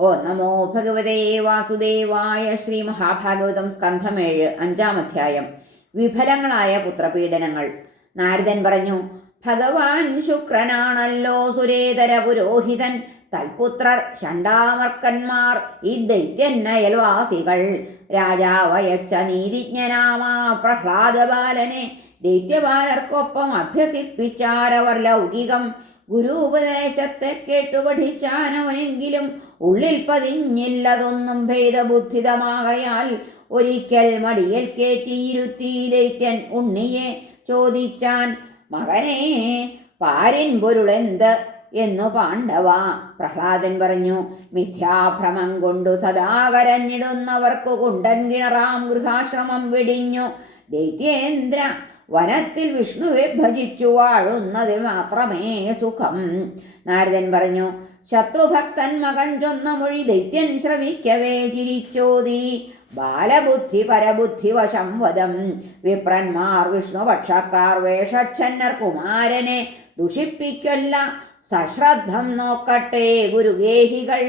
ഓ നമോ ഭഗവതേ വാസുദേവായ ശ്രീ മഹാഭാഗവതം സ്കന്ധമേഴ് അഞ്ചാം അധ്യായം. വിഫലങ്ങളായ പുത്രപീഡനങ്ങൾ. നാരദൻ പറഞ്ഞു ഭഗവാൻ ശുക്രനാണല്ലോ സുരേതര പുരോഹിതൻ. തൽപുത്രർ ഷണ്ടാമർക്കന്മാർ ഈ ദൈത്യന്നയൽവാസികൾ. രാജാവയച്ച നീതിജ്ഞനാമാ പ്രഹ്ലാദബാലനെ ദൈത്യബാലർക്കൊപ്പം അഭ്യസിപ്പിച്ചാരവർ ലൗകികം. ഗുരുപദേശത്തെ കേട്ടു പഠിച്ചാനവനെങ്കിലും ഉള്ളിൽ പതിഞ്ഞില്ലതൊന്നും ഭേദബുദ്ധിതമാകയാൽ ഒരിക്കൽ മടിയൽ കേറ്റിയിരുത്തിയിലേറ്റൻ ഉണ്ണിയെ ചോദിച്ചാൻ മകനെ പാരിൻ പൊരുളെന്ത് എന്നു പാണ്ഡവ? പ്രഹ്ലാദൻ പറഞ്ഞു മിഥ്യാഭ്രമം കൊണ്ടു സദാ കരഞ്ഞിടുന്നവർക്കു കുണ്ടൻ കിണറാം ഗൃഹാശ്രമം വെടിഞ്ഞു. ദൈത്യേന്ദ്ര വനത്തിൽ വിഷ്ണുവെ ഭജിച്ചു വാഴുന്നതിൽ മാത്രമേ സുഖം. നാരദൻ പറഞ്ഞു ശത്രുഭക്തൻ മകൻ ചൊന്ന മൊഴി ദൈത്യൻ ശ്രവിക്കവേ ചിരിച്ചോതി. ബാലബുദ്ധി പരബുദ്ധി വശം വദം വിപ്രന്മാർ വിഷ്ണുപക്ഷക്കാർ വേഷച്ഛന്നർ കുമാരനെ ദുഷിപ്പിക്കല്ല. സശ്രദ്ധം നോക്കട്ടെ ഗുരുഗേഹികൾ.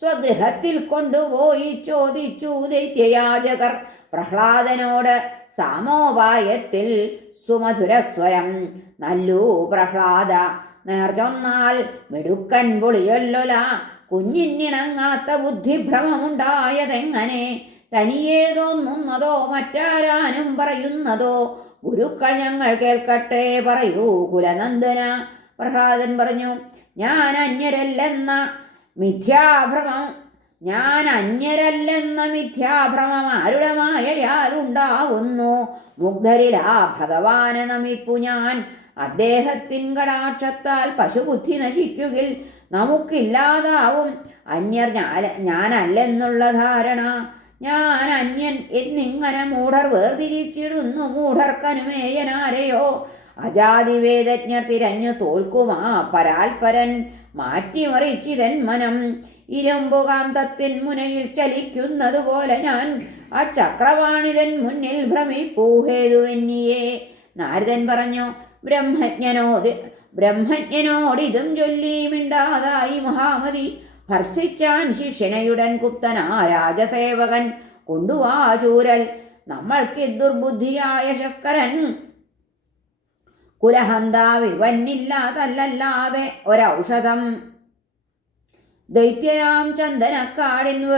സ്വഗൃഹത്തിൽ കൊണ്ടുപോയി ചോദിച്ചു ദൈത്യയാചകർ പ്രഹ്ലാദനോട് സാമോപായത്തിൽ സുമധുരസ്വരം. നല്ലു പ്രഹ്ലാദ നേർച്ചൊന്നാൽ മെടുക്കൻ പൊളിയൊല്ലൊല കുഞ്ഞിനിണങ്ങാത്ത ബുദ്ധിഭ്രമമുണ്ടായതെങ്ങനെ? തനിയേ തോന്നുന്നതോ മറ്റാരാനും പറയുന്നതോ? ഗുരുക്കൾ ഞങ്ങൾ കേൾക്കട്ടെ പറയൂ കുലനന്ദന. പ്രഹ്ലാദൻ പറഞ്ഞു ഞാൻ അന്യരല്ലെന്ന മിഥ്യാഭ്രമം ഞാൻ അന്യരല്ലെന്ന മിഥ്യാഭ്രമം ആരുടെ മായയാലുണ്ടാവുന്നു? മുഗ്ധരിലാ ഭഗവാനെ നമിപ്പു ഞാൻ. അദ്ദേഹത്തിൻ കടാക്ഷത്താൽ പശുബുദ്ധി നശിക്കുകിൽ നമുക്കില്ലാതാവും. അന്യർ ഞാൻ ഞാനല്ലെന്നുള്ള ധാരണ. ഞാൻ അന്യൻ എന്നിങ്ങനെ മൂഢർ വേർതിരിച്ചിടുന്നു. മൂഢർക്കനുമേയനാരെയോ? അജാതിവേദജ്ഞർ തിരഞ്ഞു തോൽക്കുമാ പരാൽപരൻ. മാറ്റിമറിച്ചിതൻ മനം. ഇരുമ്പുകാന്തത്തിൻ മുനയിൽ ചലിക്കുന്നതുപോലെ ഞാൻ ആ ചക്രവാണിതൻ മുന്നിൽ ഭ്രമിപ്പൂഹേതുവെന്നിയേ. നാരദൻ പറഞ്ഞു ബ്രഹ്മജ്ഞനോട് ബ്രഹ്മജ്ഞനോടിതും ചൊല്ലി മിണ്ടാതായി മഹാമതി. ഭർഷിച്ചാൻ ശിഷ്യനയുടൻ കുപ്തനാ രാജസേവകൻ. കൊണ്ടുവാ ചൂരൽ നമ്മൾക്ക് ദുർബുദ്ധിയായ ശസ്കരൻ. കുലഹന്താവിവന്നില്ലാതല്ലാതെ ഒരൗഷധം. ദൈത്യരാം ചന്ദനക്കാടിൻ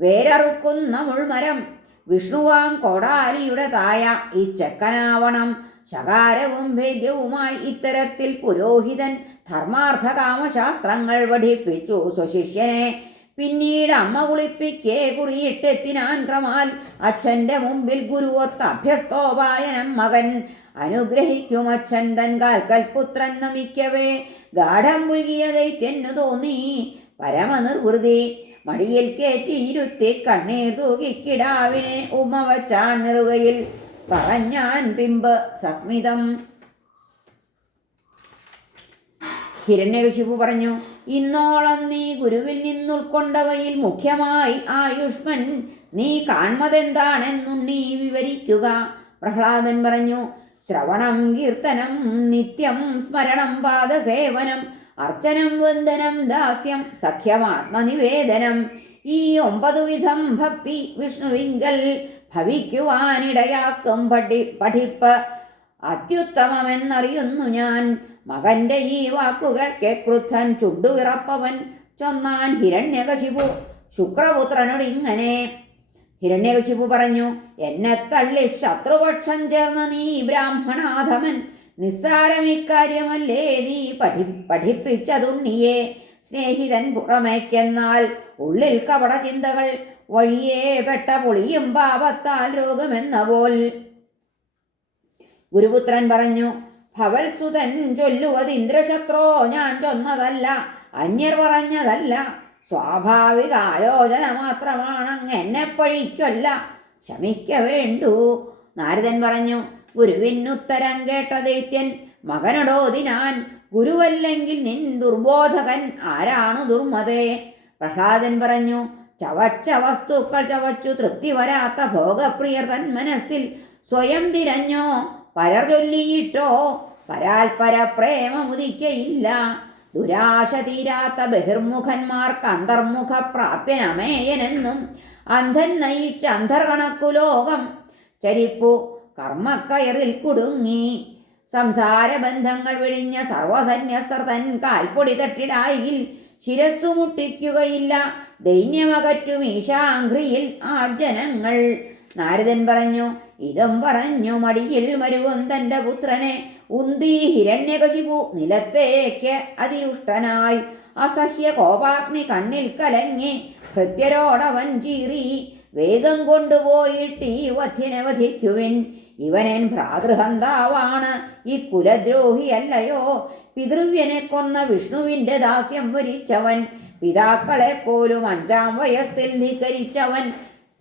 വേരറുക്കുന്ന മുൾമരം വിഷ്ണുവാം കൊടാലിയുടെ തായ ഈ ചെക്കനാവണം. ശകാരവും ഭേദ്യവുമായി ഇത്തരത്തിൽ പുരോഹിതൻ ധർമാർത്ഥകാമശാസ്ത്രങ്ങൾ പഠിപ്പിച്ചു സ്വശിഷ്യനെ പിന്നീട് അമ്മ കുളിപ്പിക്കേ കുറിയിട്ടെത്തിനാൻ ക്രമാൽ അച്ഛന്റെ മുമ്പിൽ ഗുരുവൊത്ത അഭ്യസ്തോപായനം മകൻ. അനുഗ്രഹിക്കും അച്ഛൻ തൻ കാൽക്കൽ പുത്രൻ നമിക്കവേ. ഗാഠം മുഴുകിയ ദൈത്യന്നു തോന്നി. പരമനിർവൃതി മടിയിൽ കയറ്റിയിരുത്തി കണ്ണീർ തൂകിക്കിടാവിനെ ഉമ വച്ചാൻ നിറുകയിൽ പറഞ്ഞാൻ പിമ്പ് സസ്മിതം. ഹിരണ്യകശിപു പറഞ്ഞു ഇന്നോളം നീ ഗുരുവിൽ നിന്നുൾക്കൊണ്ടവയിൽ മുഖ്യമായി ആയുഷ്മൻ നീ കാൺമതെന്താണെന്നുണ്ണീ വിവരിക്കുക. പ്രഹ്ലാദൻ പറഞ്ഞു ശ്രവണം കീർത്തനം നിത്യം സ്മരണം പാദസേവനം അർച്ചനം വന്ദനം ദാസ്യം സഖ്യമാത്മനിവേദനം. ഈ ഒമ്പതു വിധം ഭക്തി വിഷ്ണുവിങ്കൽ ഭവിക്കുവാനിടയാക്കും പഠി പഠിപ്പ്. അത്യുത്തമമെന്നറിയുന്നു ഞാൻ. മകന്റെ ഈ വാക്കുകൾക്ക് ക്രുദ്ധൻ ചുണ്ടുവിറപ്പവൻ ചൊന്നാൻ ഹിരണ്യകശിപു ശുക്രപുത്രനോടിങ്ങനെ ഹിരണ്യകശിപു പറഞ്ഞു എന്നെ തള്ളി ശത്രുപക്ഷം ചേർന്ന നീ ബ്രാഹ്മണാധമൻ. നിസ്സാരമിക്കാര്യമല്ലേ നീ പഠി പഠിപ്പിച്ചതുണ്ണിയെ? സ്നേഹിതൻ പുറമേക്കെന്നാൽ ഉള്ളിൽ കപട ചിന്തകൾ വഴിയേ പെട്ട പൊളിയും പാപത്താൽ രോഗമെന്ന പോൽ. ഗുരുപുത്രൻ പറഞ്ഞു ഭവൽസുതൻ ചൊല്ലുവത് ഇന്ദ്രശത്രോ ഞാൻ ചൊന്നതല്ല അന്യർ പറഞ്ഞതല്ല സ്വാഭാവിക ആലോചന മാത്രമാണ് എന്നെ ശമിക്ക വേണ്ടു നാരദൻ പറഞ്ഞു ഗുരുവിനുത്തരം കേട്ട ദൈത്യൻ മകനടോതിനാൻ ഗുരുവല്ലെങ്കിൽ നിൻ ദുർബോധകൻ ആരാണ് ദുർമതേ? പ്രഹ്ലാദൻ പറഞ്ഞു ചവച്ച വസ്തുക്കൾ ചവച്ചു തൃപ്തി വരാത്ത ഭോഗപ്രിയർ തൻ മനസ്സിൽ സ്വയം തിരഞ്ഞോ പലർ ചൊല്ലിയിട്ടോ പരാൽപര പ്രേമമുദിക്കയില്ല. ദുരാശ തീരാത്ത ബഹിർമുഖന്മാർക്ക് അന്തർമുഖ പ്രാപ്യനമേയനെന്നും അന്ധൻ നയിച്ച അന്തർകണക്കു ലോകം ചരിപ്പു കർമ്മക്കയറിൽ കുടുങ്ങി സംസാര ബന്ധങ്ങൾ വിഴിഞ്ഞ സർവസന്യസ്തർ തൻ കാൽപ്പൊടി തട്ടിടായിൽ ശിരസ്സു മുട്ടിക്കുകയില്ല. ദൈന്യമകറ്റും ഈശാഘ്രിയിൽ ആ ജനങ്ങൾ നാരദൻ പറഞ്ഞു ഇതും പറഞ്ഞു മടിയിൽ മരുവും തന്റെ പുത്രനെ ഉന്തി ഹിരണ്യകശിപു നിലത്തേക്ക് അതിരുഷ്ടനായി. അസഹ്യ കോപാഗ്നി കണ്ണിൽ കലങ്ങി ഭൃത്യരോടവൻ ചീറി വേദം കൊണ്ടുപോയിട്ട് ഈ വധ്യനെ വധിക്കുവിൻ. ഇവനൻ ഭ്രാതൃഹന്താവാണ്. ഈ കുലദ്രോഹിയല്ലയോ? പിതൃവ്യനെ കൊന്ന വിഷ്ണുവിന്റെ ദാസ്യം വരിച്ചവൻ. പിതാക്കളെ പോലും അഞ്ചാം വയസ്സിൽ ധിക്കരിച്ചവൻ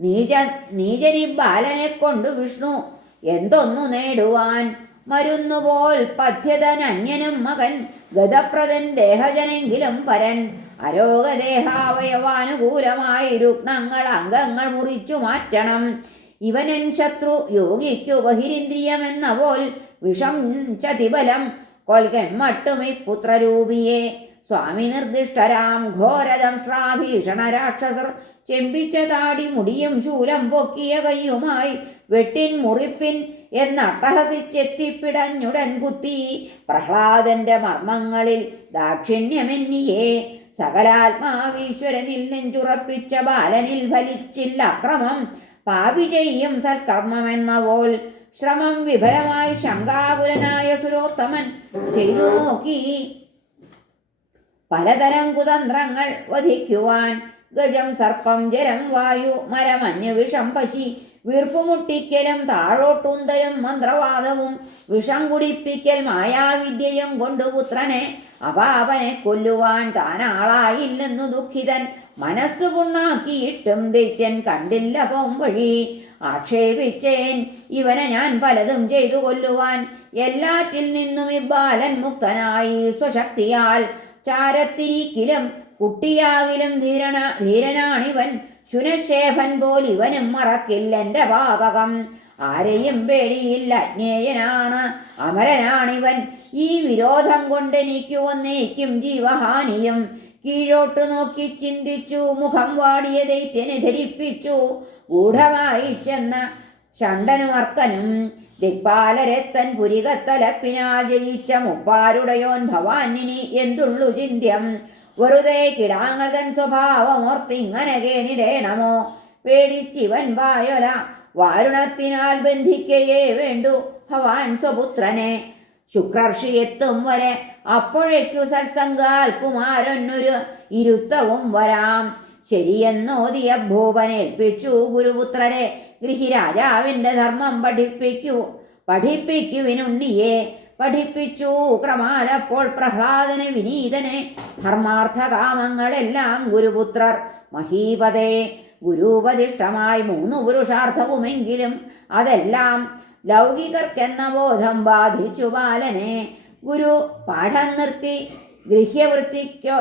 നീച നീചനി ബാലനെ കൊണ്ടു വിഷ്ണു. എന്തൊന്നു നേടുവാൻ? മരുന്നുപോൽ പഥ്യതനന്യനും മകൻ. ഗതപ്രദൻ ദേഹജനെങ്കിലും പരൻ. അരോഗദേഹാവയവാനുകൂലമായി രുഗ്നങ്ങൾ അംഗങ്ങൾ മുറിച്ചു മാറ്റണം. ഇവനൻ ശത്രു യോഗിക്കു ബഹിരിന്ദ്രിയമെന്നവോൽ വിഷം ചതിബലം കൊൽകൻ മട്ടുമി പുത്രരൂപിയെ സ്വാമി നിർദ്ദിഷ്ടരാം ഘോരതം ശ്രാഭീഷണ രാക്ഷസർ ചെമ്പിച്ച താടി മുടിയും ശൂലം പൊക്കിയ കൈയുമായി വെട്ടിൻ മുറിപ്പിൻ എന്നട്ടഹസിച്ചെത്തിപ്പിടഞ്ഞുടൻ കുത്തി പ്രഹ്ലാദന്റെ മർമ്മങ്ങളിൽ ദാക്ഷിണ്യമെന്നിയേ. സകലാത്മാവീശ്വരനിൽ നെഞ്ചുറപ്പിച്ച ബാലനിൽ ഫലിച്ചില്ല അക്രമം. പാപി ചെയ്യും സൽക്കർമ്മമെന്ന പോൽ ശ്രമം വിഫലമായി ശങ്കാകുലനായ സുരോത്തമൻ ചെയ്തു നോക്കി. പലതരം കുതന്ത്രങ്ങൾ വധിക്കുവാൻ ഗജം സർപ്പം ജലം വായു മരമഞ്ഞ് വിഷം പശി വീർപ്പുമുട്ടിക്കലും താഴോട്ടുന്തലും മന്ത്രവാദവും വിഷം കുടിപ്പിക്കൽ മായാവിദ്യയും കൊണ്ടു പുത്രനെ അപാപനെ കൊല്ലുവാൻ താനാളായില്ലെന്നു ദുഃഖിതൻ മനസ്സു പുണ്ണാക്കിയിട്ടും ദൈത്യൻ കണ്ടില്ല പോംവഴി. ആക്ഷേപിച്ചേൻ ഇവനെ ഞാൻ പലതും ചെയ്തു കൊല്ലുവാൻ എല്ലാറ്റിൽ നിന്നും ഇബ്ബാലൻ മുക്തനായി സ്വശക്തിയാൽ. ചാരത്തിരിക്കിലും കുട്ടിയാകിലും ധീരണ ധീരനാണിവൻ ശുനശേഖൻ പോലിവനും ഇവനും മറക്കില്ലെന്റെ പാതകം ആരെയും പേടിയില്ല അജ്ഞേയനാണ് അമരനാണിവൻ. ഈ വിരോധം കൊണ്ട് എനിക്ക് വന്നേക്കും ജീവഹാനിയും. കീഴോട്ടു നോക്കി ചിന്തിച്ചു മുഖം വാടിയ ദൈത്യനെ ധരിപ്പിച്ചു ഗൂഢമായി ചെന്ന ഷണ്ടനുമർക്കനും ദിക്പാലരത്തൻ പുരികത്തലപ്പിനാൽ ജയിച്ച മുപ്പാരുടയോൻ ഭവാനിനി എന്തുള്ളു ചിന്ത്യം. വെറുതെ കിടാങ്ങൾ തൻ സ്വഭാവമോർത്തിങ്ങനെ കേണിടേണമോ? പേടിച്ചിവൻ വായൊല വാരുണത്തിനാൽ ബന്ധിക്കയേ വേണ്ടു ഭവാൻ സ്വപുത്രനെ. ശുക്രർഷി എത്തും വരെ അപ്പോഴേക്കു സത്സംഗാൽ കുമാരനൊരു ഇരുത്തവും വരാം. ശരിയെന്നോതിയ ഭൂപനേൽപ്പിച്ചു ഗുരുപുത്രരെ. ഗൃഹിരാജാവിന്റെ ധർമ്മം പഠിപ്പിക്കൂ പഠിപ്പിക്കുവിനുണ്ണിയെ. പഠിപ്പിച്ചു. ക്രമാലപ്പോൾ പ്രഹ്ലാദനെ വിനീതനെ ധർമാർത്ഥകാമങ്ങളെല്ലാം ഗുരുപുത്രർ. മഹീപതേ ഗുരുപതിഷ്ഠമായി മൂന്നു പുരുഷാർത്ഥവുമെങ്കിലും അതെല്ലാം ലൗകികർക്കെന്ന ബോധം ബാധിച്ചു ബാലനെ. ഗുരു പാഠം നിർത്തി ഗൃഹ്യവൃത്തിക്കോ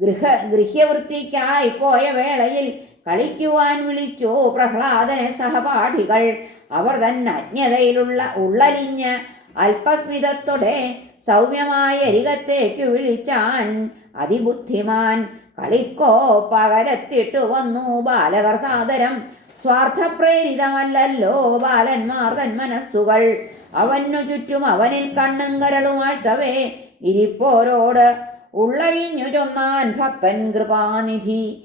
ഗൃഹ ഗൃഹ്യവൃത്തിക്കായി പോയ വേളയിൽ കളിക്കുവാൻ വിളിച്ചു പ്രഹ്ലാദനെ സഹപാഠികൾ. അവർ തന്നെ അജ്ഞതയിലുള്ള ഉള്ളലിഞ്ഞ് അല്പസ്മിതത്തോടെ സൗമ്യമായ അരികത്തേക്ക് വിളിച്ചാൻ അതിബുദ്ധിമാൻ കളിക്കോ പകരത്തിട്ടു വന്നു. ബാലകർ സാദരം സ്വാർത്ഥപ്രേരിതമല്ലല്ലോ. ബാലന്മാർ തൻ മനസ്സുകൾ അവനു ചുറ്റും അവനിൽ കണ്ണും കരളുമാഴ്ത്തവേ ഇരിപ്പോരോട് ഉള്ളഴിഞ്ഞു ചൊന്നാൻ ഭക്തൻ കൃപാനിധി.